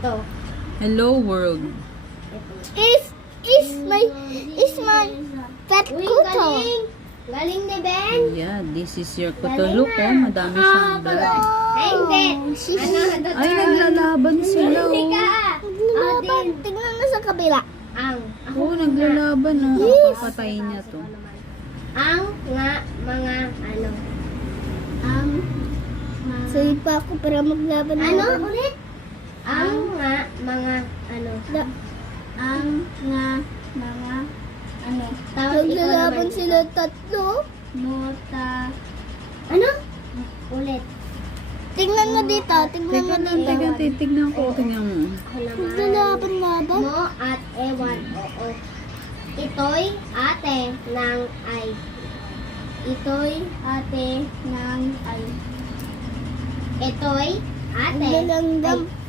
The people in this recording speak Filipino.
Ito. Hello world. Is my pet Uy, kuto. galing! Galing ni Ben! Yeah, this is your kutulok oh. Madami siyang blood. Ay, hindi! Ano? Ay, naglalaban sila Hindi oh. ka! Naglalaban. Tingnan mo sa kabila. Ang. Oo, naglalaban oh. Papatayin niya to. Ang nga mga ano. Sige pa ako para maglaban. Ano ulit? Ang nga mga ano. Ang nga mga ano. Tapos ikaw Naglalaban naman. sila tatlo. Mota. Ano? Ulit. Tingnan mo dito. Tingnan mo dito. Titignan ko. Tingnan mo. Ako naman. Naglalaban. Mo at ewan. Oo. Ito'y ate ng ay. Ito'y ate ng ay. Ito'y ate. Naglalanggam. Ay.